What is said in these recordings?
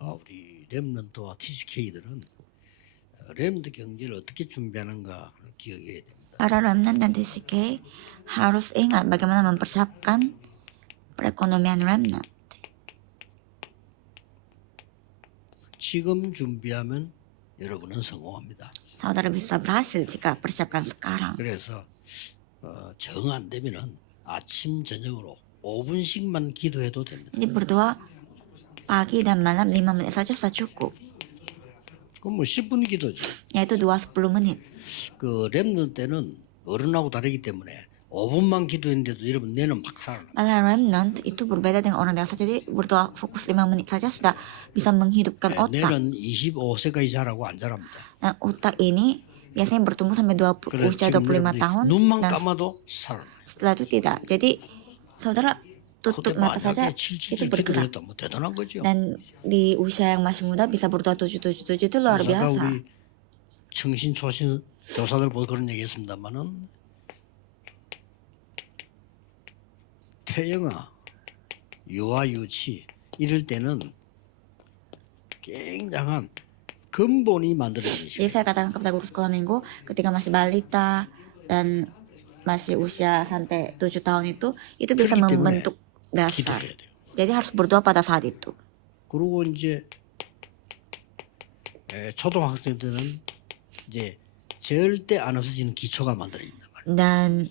우리 렘넌트와 TCK들은 렘넌트 경제를 어떻게 준비하는가 기억해야 됩니다. Para remnant dan TCK harus ingat bagaimana mempersiapkan perekonomian remnant. 지금 준비하면 여러분은 성공합니다. Saudara bisa berhasil jika persiapkan sekarang. 그래서 정 안 되면은 아침 저녁으로 5분씩만 기도해도 됩니다. Jadi berdoa pagi dan malam 5 menit saja sudah cukup. 그럼 뭐 10분 기도죠. Yaitu 10 menit. 그 렘넌트 때는 어른하고 다르기 때문에 5분만 기도했는데도 여러분 뇌는 막 살아나. Malah remnant itu berbeda dengan orang dewasa. Jadi berdoa fokus 5 menit saja sudah bisa menghidupkan otak. 뇌는 25세까지 자라고 안 자랍니다. Dan otak ini biasanya bertumbuh sampai usia 25 tahun. 눈만 Dan 감아도 살아나요. setelah itu tidak. Jadi saudara tutup mata saja itu bergerak. 뭐 대단한 거죠. Dan di usia yang masih muda bisa berdoa 777 itu luar 아까 biasa. 우리 청신 초신 교사들 보고 그런 얘기했습니다만은 태영아 유아 유치 이럴 때는 굉장한 근본이 만들어지는 Jadi 시간. saya katakan kepada guru sekolah minggu ketika masih balita dan masih usia sampai 7 tahun itu bisa 그렇기 때문에 membentuk dasar. 기도해야 돼요. Jadi harus berdoa pada saat itu. 그리고 이제 초등학생들은 이제 절대 안 없어지는 기초가 만들어진단 말이에요. Dan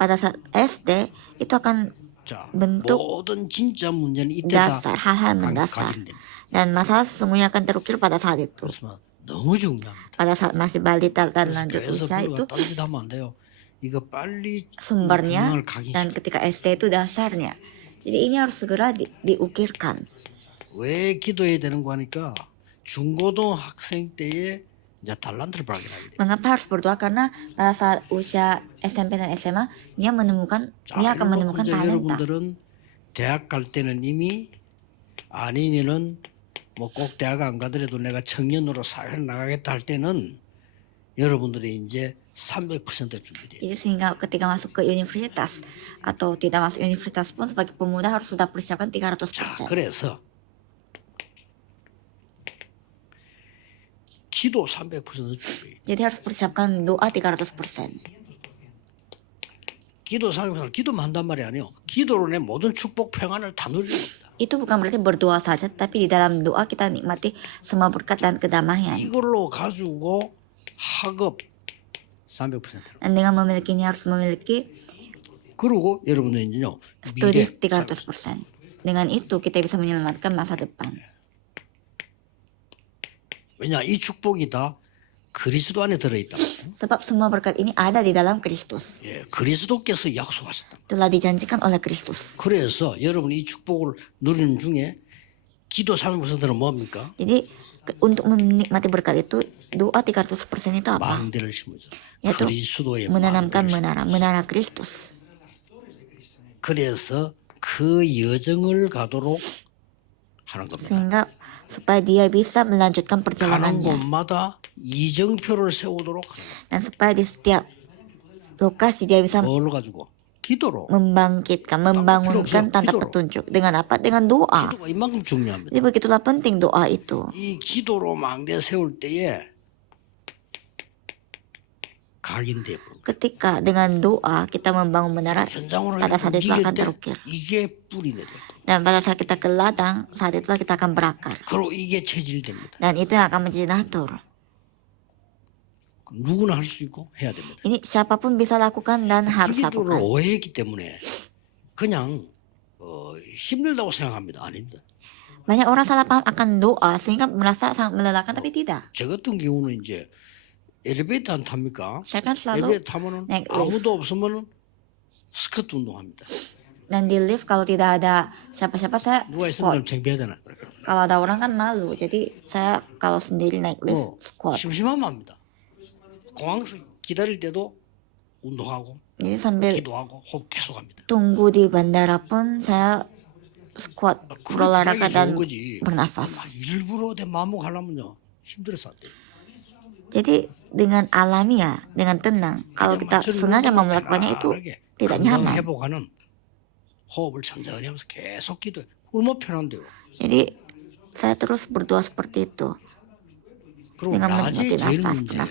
pada saat SD itu akan 자, bentuk 모든 진짜 문제는 이때다 dasar, hal-hal mendasar. 각인됩니다. Dan masalah sesungguhnya akan terukir pada saat itu. 그래서 너무 중요합니다. Pada saat masih balita dan lanjut 그래서 usia 그거 itu 딴짓하면 안 돼요. 이거 빨리 sumbernya 균형을 dan 각인시켜. ketika SD itu dasarnya. Jadi ini harus segera diukirkan. 왜 기도해야 되는 거 하니까 중고등학생 때에 이제 달란트를 발견하게 돼요. Mengapa harus berdoa? Karena pada saat usia SMP dan SMA dia akan menemukan 이제 talenta. 여러분들은 대학 갈 때는 이미 아니면은 뭐 꼭 대학 안 가더라도 내가 청년으로 사회를 나가겠다 할 때는 여러분들이 이제 300% 준비돼요. Jadi sehingga ketika masuk ke universitas atau tidak masuk universitas pun sebagai pemuda harus sudah persiapkan 자, 300%. 그래서 기도 300% 준비. Jadi harus persiapkan doa 300%. 기도 300% 기도만 한단 말이 아니에요. 기도로 내 모든 축복 평안을 다 누리는 겁니다. Itu bukan berarti berdoa saja, tapi di dalam doa kita nikmati semua berkat dan kedamaian. 이걸로 가지고 학업 300%로. Dan dengan memilikinya harus memiliki 그리고 여러분들은요 studi 미래 300%. Dengan itu kita bisa menyelamatkan masa depan. 왜냐 이 축복이 다 그리스도 안에 들어있다. Sebab semua berkat ini ada di dalam Kristus. 예, 그리스도께서 약속하셨다. Telah dijanjikan oleh Kristus. 그래서 여러분 이 축복을 누리는 중에 기도 300%는 뭡니까? Jadi untuk menikmati berkat itu doa 300% itu apa? 망대를 심으죠. Yaitu 그리스도의 menanamkan 망대를 menara Kristus. 그래서 그 여정을 가도록 하는 겁니다. Sehingga supaya dia bisa melanjutkan 가는 perjalanannya. 곳마다 이정표를 세우도록 하는 겁니다. Dan supaya di setiap lokasi dia bisa 뭘로 가지고? 기도로. membangunkan tanda petunjuk. Dengan apa? Dengan doa. 기도가 이만큼 중요합니다. Jadi begitulah penting doa itu. 이 기도로 망대 세울 때에 각인돼 버립니다. Ketika dengan doa kita membangun menara, 현장으로 pada saat itu 움직일 akan 때 terukir. 이게 뿌리네. Dan pada saat kita ke ladang, saat itulah kita akan berakar. 그리고 이게 체질됩니다. Dan itu yang akan menjadi natur. 누구나 할 수 있고 해야 됩니다. Ini siapapun bisa lakukan dan 그 harus 기도를 lakukan. 오해했기 때문에 그냥 힘들다고 생각합니다. 아닙니다. Banyak orang salah paham akan doa sehingga merasa sangat melelahkan, tapi tidak. 저 같은 경우는 이제 엘리베이터 안 탑니까? Saya kan selalu 엘리베이터 타면은 naik lift. 아무도 없으면은 스쿼트 운동합니다. Dan di lift kalau tidak ada siapa-siapa saya 누가 있으면 squat. 좀 창피하잖아요. Kalau ada orang kan malu. Jadi saya kalau sendiri naik lift squat. 심심하면 합니다. 공항에서 기다릴 때도 운동하고 Jadi sambil 기도하고 호흡 계속합니다. tunggu di bandara pun saya squat, berolahraga dan bernafas. 일부러 내 마음먹 하려면요 힘들어서 안 돼요. Jadi dengan alamiah, dengan tenang. Kalau kita sengaja mau melakukannya itu tidak nyaman. 회복하는 호흡을 천천히 하면서 계속 기도해. 얼마나 편한데요. Jadi saya terus berdoa seperti itu 그리고 dengan 낮에 menikmati 제일 nafas, 문제예요.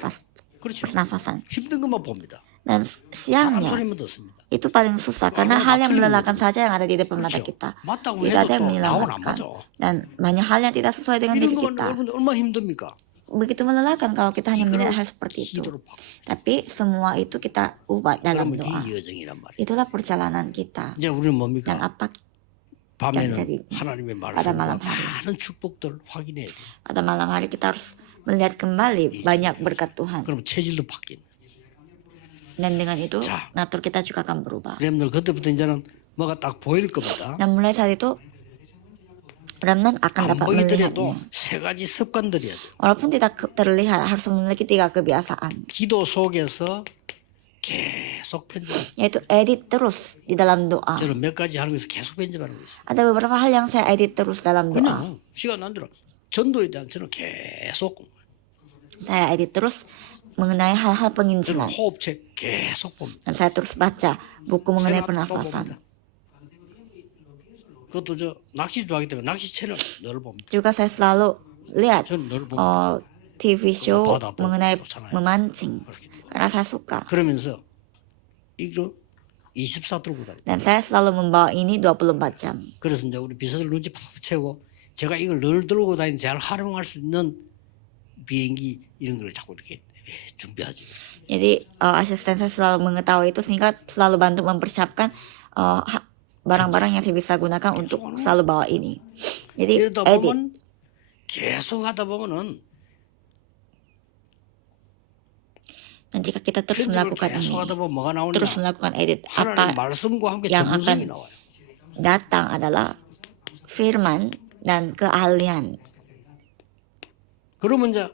그렇죠. pernafasan. 힘든 것만 봅니다. Dan 사람 siangnya 소리만 듣습니다. itu paling susah karena hal yang melelahkan saja yang ada di depan mata kita. 맞다고 Tidak ada 해도 yang 또 나하고는 안 melelahkan 맞아. dan banyak hal yang tidak sesuai dengan 이런 diri 건 kita. 여러분들 얼마나 힘듭니까? Begitu melelahkan kalau kita hanya melihat hal seperti itu. 기도로 바꿔. Tapi semua itu kita ubah dalam 그러면 doa. 이게 여정이란 말이에요. Itulah perjalanan kita. 이제 우리는 Dan 뭡니까? apa 밤에는 jadi 하나님의 pada 말씀과 malam hari. 많은 축복들 확인해야 돼요. pada malam hari kita harus melihat kembali banyak berkat Tuhan. 그럼 체질도 바뀐. Dan dengan itu 자. natur kita juga akan berubah. 그러면 그때부터 이제는 뭐가 딱 보일 겁니다. Dan mulai saat itu remnant akan 안 dapat 보이더라도 melihatnya. 세 가지 습관들이야 돼요. Walaupun tidak terlihat harus memiliki 3 kebiasaan. 기도 속에서 계속 편집. Yaitu edit terus di dalam doa. 저는 몇 가지 하는 거에서 계속 편집하는 거 있어요. Ada beberapa hal yang saya edit terus dalam doa. 그냥 시간 안 들어. 전도에 대한 저는 계속 Saya edit terus mengenai hal-hal 저는 penginjilan. 호흡책 계속 봅니다. Dan saya terus baca buku mengenai 생각도 pernafasan. 봅니다. 그것도 저 낚시 좋아하기 때문에 낚시 채널 늘 봅니다. Juga saya selalu lihat 저는 늘 봅니다. TV show 바다 보고 mengenai 좋잖아요. memancing. Karena saya suka. 그러면서 이거 24 들고 다니. Dan saya selalu membawa ini 24 jam. 그래서 이제 우리 비서들 눈치 팍 채고 제가 이걸 늘 들고 다니는 잘 활용할 수 있는 비행기 이런 걸 자꾸 이렇게 준비하지. Jadi asisten saya selalu mengetahui itu sehingga selalu bantu mempersiapkan barang-barang yang saya bisa gunakan untuk selalu bawa ini. Jadi 이러다 edit. 보면 계속 하다 보면은 Dan jika kita terus 편집을 melakukan 계속 ini, 하다 보면 뭐가 나오냐? terus melakukan edit, 하나님 apa 말씀과 함께 yang 전문성이 akan 나와요. datang adalah firman dan keahlian. 그러면 이제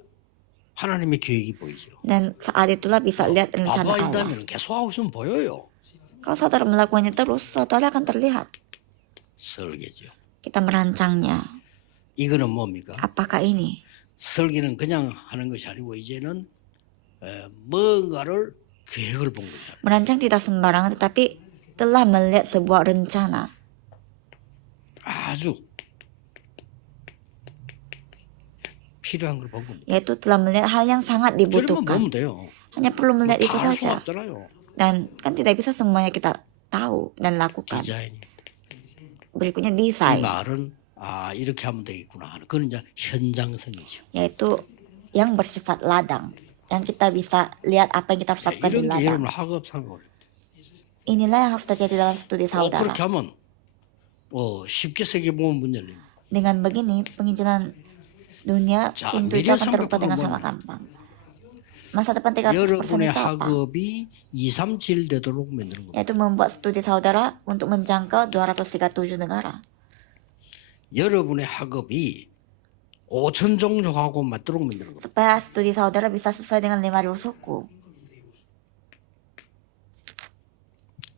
하나님의 계획이 보이죠. Dan saat itulah bisa lihat rencana 아빠 Allah. 있다면 계속 하고 있으면 보여요. Kalau saudara melakukannya terus, saudara akan terlihat. 설계죠. Kita merancangnya. 이거는 뭡니까? Apakah ini? 설계는 그냥 하는 것이 아니고 이제는 뭔가를 계획을 본 거죠. Merancang tidak sembarangan tetapi telah melihat sebuah rencana. 아주 필요한 걸 본 겁니다. Yaitu telah melihat hal yang sangat 그러면 dibutuhkan. 보면 돼요. Hanya perlu melihat itu 다 할 수 saja. 없잖아요. Dan kan tidak bisa semuanya kita tahu dan lakukan. 디자인. Berikutnya 이 desain. 말은 이렇게 하면 되겠구나 하는 그건 이제 현장성이죠. Yaitu yang bersifat ladang. Dan kita bisa lihat apa yang kita harus lakukan di 이런 게 ladang. 여러분 학업상으로 Inilah yang harus terjadi dalam studi saudara. 그렇게 하면 쉽게 세계보면 문 열립니다. Dengan begini, penginjilan dunia 자, pintu itu 미래 akan terbuka dengan 300% sama gampang. Masa depan 300% 여러분의 itu apa? 학업이 237 되도록 만드는 겁니다. Yaitu membuat studi saudara untuk menjangkau 237 negara. 여러분의 학업이 5천 종족하고 맞도록 만드는 겁니다. Supaya studi saudara bisa sesuai dengan 5,000 suku.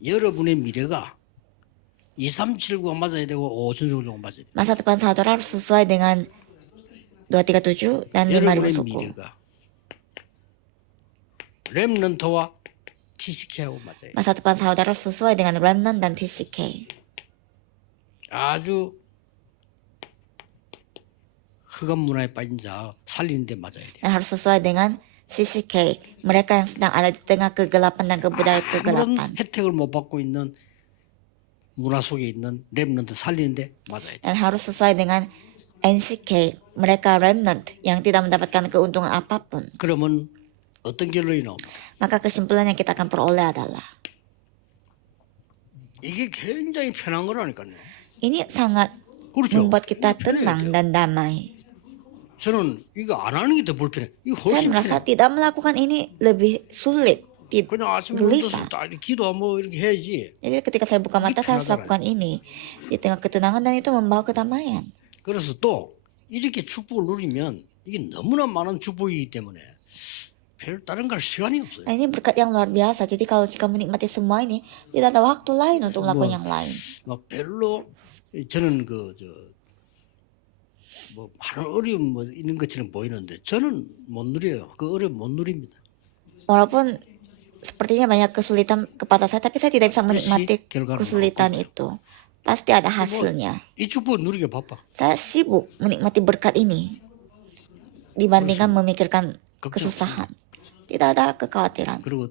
여러분의 미래가 237과 맞아야 되고 5천 종족과 맞아야 돼요. Masa depan saudara harus sesuai dengan 237 dan 5,000 여러분의 suku. 미래가 렘넌트와 TCK하고 맞아요. Masa depan saudara harus sesuai dengan Remnant dan TCK. 아주 흑암 문화에 빠진 자 살리는 데 맞아야 돼요. Dan harus sesuai dengan CCK. Mereka yang sedang ada di tengah kegelapan dan kebudayaan 아무런 kegelapan. 혜택을 못 받고 있는 문화 속에 있는 렘넌트 살리는 데 맞아야 돼요. Dan harus sesuai dengan NCK. Mereka Remnant yang tidak mendapatkan keuntungan apapun. 그러면 어떤 결론이 나옵니까? Maka kesimpulan yang kita akan peroleh adalah 이게 굉장히 편한 거라니까요. ini sangat 그렇죠. membuat kita 이게 편해야 tenang 돼요. dan damai. 저는 이거 안 하는 게 더 불편해. 이거 Saya 훨씬 merasa 편해. tidak melakukan ini lebih sulit, 그냥 아침에 눈 gelisah. 떠서 딱 이렇게 기도하고 이렇게 해야지. Jadi ketika saya buka mata saya harus lakukan ini di tengah ketenangan dan itu membawa kedamaian. 그래서 또 이렇게 축복을 누리면 이게 너무나 많은 축복이기 때문에 별 다른 걸 시간이 없어요. Nah ini berkat yang luar biasa. Jadi kalau jika menikmati semua ini tidak ada waktu lain untuk melakukan yang lain. 막 별로 저는 뭐 많은 어려움 뭐 있는 것처럼 보이는데 저는 못 누려요. 그 어려움 못 누립니다. Walaupun sepertinya banyak kesulitan kepada saya, tapi saya tidak bisa menikmati 결과는 kesulitan itu. pasti ada hasilnya. 이 축복 누리게 바빠. Saya sibuk menikmati berkat ini dibandingkan memikirkan kesusahan. Tidak ada kekhawatiran. 그리고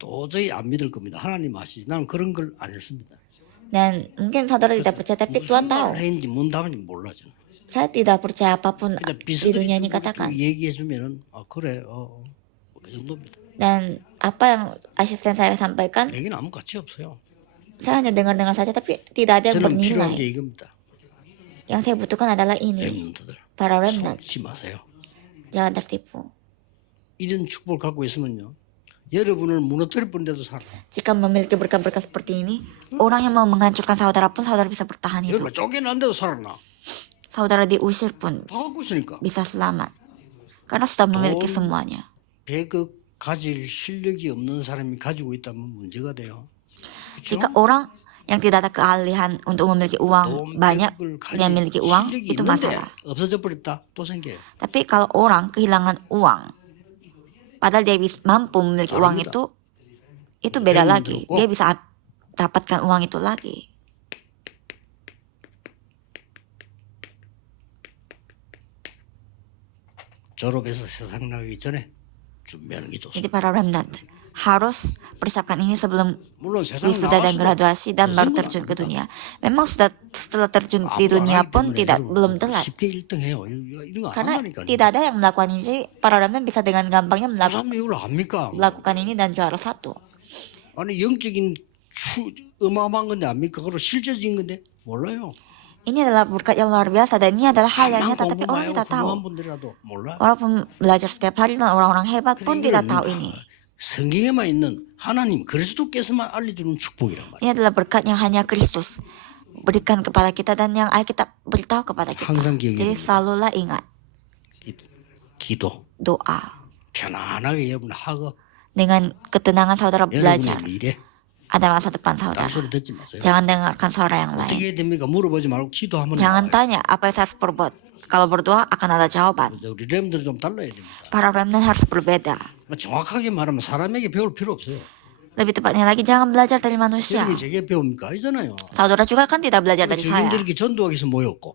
도저히 안 믿을 겁니다. 하나님 아시지? 나는 그런 걸 안 했습니다. Dan mungkin saudara tidak percaya, tapi Tuhan tahu. 무슨 말을 했는지 뭔 답인지 몰라 저는. Saya tidak percaya apapun 그러니까 di dunia ini katakan. 얘기해 주면은 그래 그 정도입니다. Dan apa yang asisten saya sampaikan, 내게는 아무 가치 없어요. saya hanya dengar-dengar saja, tapi tidak ada yang 저는 필요한 게 bernilai. 이겁니다. Yang saya butuhkan adalah ini, 렘넌트들 para remnant. 속지 마세요. Jangan tertipu. 이런 축복을 갖고 있으면요, 여러분을 무너뜨릴 뻔데도 살아. Jika memiliki berkat-berkat seperti ini, orang yang mau menghancurkan saudara pun saudara bisa bertahan hidup. 여러분 쫓겨난데도 살아나. Saudara diusir pun 다 갖고 있으니까. bisa selamat. Karena sudah memiliki semuanya. 배급 가질 실력이 없는 사람이 가지고 있다면 문제가 돼요. Jika orang yang tidak ada keahlian untuk memiliki uang banyak, yang memiliki uang, 실력이 itu 있는데 masalah. 없어져 버렸다 또 생겨요. Tapi kalau orang kehilangan uang, padahal dia bisa mampu memiliki uang itu beda lagi. Dia bisa dapatkan uang itu lagi. 졸업해서 세상 나가기 전에 준비하는 게 좋습니다. Jadi para remnant harus persiapkan ini sebelum 물론 세상 wisuda dan 나가서도 graduasi dan baru terjun ke dunia. Memang sudah setelah terjun di dunia pun belum telat. 쉽게 1등해요. 이런 거 안 Karena 하니까. tidak ada yang melakukan ini, para remnant bisa dengan gampangnya 사람들이 이걸 압니까? melakukan ini dan juara satu. 아니 영적인 어마어마한 건데 압니까? 그리고 실제적인 건데 몰라요. Ini adalah berkat yang luar biasa dan ini adalah hal yang nyata, tapi orang tidak tahu. 훌륭한 분들이라도 몰라. Walaupun belajar setiap hari dan orang-orang hebat pun tidak tahu ini. 성경에만 있는 하나님 그리스도께서만 알려주는 축복이란 말이에요. Ini adalah berkat yang hanya Kristus berikan kepada kita dan yang Alkitab beritahu kepada kita. 항상 기억해야 Jadi 됩니다. selalulah ingat 기도 doa. 편안하게 여러분 하고 Dengan ketenangan saudara belajar. 여러분의 미래 Ada masa depan saudara. 딴소리 듣지 마세요. Jangan dengarkan suara yang lain. 어떻게 해야 됩니까? 물어보지 말고 기도하면 Jangan 나와요. tanya apa yang saya harus perbuat. Kalau berdoa akan ada jawaban. 우리 렘들은 좀 달라야 됩니다. Para remnant harus berbeda. 정확하게 말하면 사람에게 배울 필요 없어요. Lebih tepatnya lagi jangan belajar dari manusia. 여러분이 제게 배웁니까? 아니잖아요. Saudara juga kan tidak belajar dari saya. 주님들이 이렇게 전도하기 위해서 모였고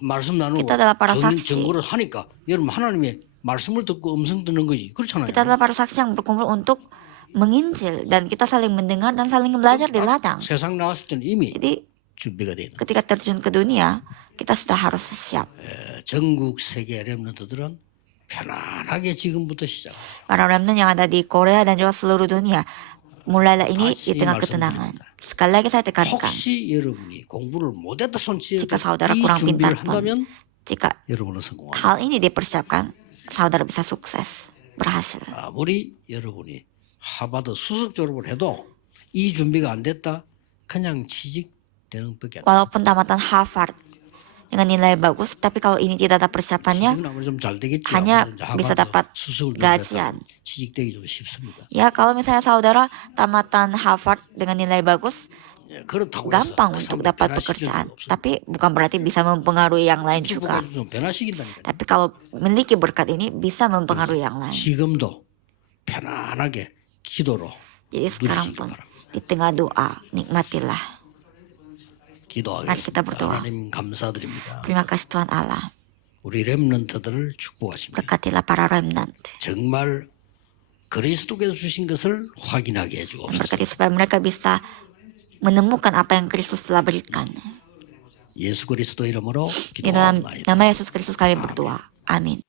말씀 나누고 Kita adalah para saksi. 정보를 하니까 여러분 하나님의 말씀을 듣고 음성 듣는 거지. 그렇잖아요. Kita adalah para saksi yang berkumpul untuk menginjil dan kita saling mendengar dan saling belajar di ladang. 세상 나갔을 때는 이미 Jadi 준비가 되는. ketika terjun ke dunia, kita sudah harus siap. 전국 세계 렘넌트들은 편안하게 지금부터 시작하세요. Para remnant yang ada di Korea dan juga seluruh dunia, mulailah ini di tengah ketenangan. Sekali lagi saya tekankan, 혹시 여러분이 공부를 못했다 손치에 jika saudara 이 kurang pintar 준비를 pun, 한다면 jika 여러분은 성공합니다. hal ini dipersiapkan, saudara bisa sukses, berhasil. 아무리 여러분이 하버드 수석 졸업을 해도 이 준비가 안 됐다 그냥 취직되는 밖에 안 돼. Walaupun tamatan Harvard dengan nilai bagus, tapi kalau ini tidak ada persiapannya, 지금은 아무리 좀 잘 되겠죠. hanya 이제 bisa 하버드 dapat 수석을 gajian. 취직되기 좀 쉽습니다. Ya kalau misalnya saudara tamatan Harvard dengan nilai bagus, 예, 그렇다고 gampang 해서 untuk 그 dapat 사람을 변화시킬 pekerjaan. 수는 없어요. Tapi bukan berarti bisa mempengaruhi yang lain juga. 축복을 좀 변화시킨다니까. Tapi kalau memiliki berkat ini bisa mempengaruhi yang lain. 지금도 편안하게 기도로 Jadi sekarang pun di tengah doa, nikmatilah. Mari kita 기도하겠습니다. berdoa. 하나님 감사드립니다. Terima kasih Tuhan Allah. 우리 렘넌트들을 축복하십니다. Berkatilah para remnant. 정말 그리스도께서 주신 것을 확인하게 해주옵소서. Berkati supaya mereka bisa menemukan apa yang Kristus telah berikan. 예수 그리스도 이름으로 Di dalam 기도합니다. nama Yesus Kristus kami berdoa. Amin.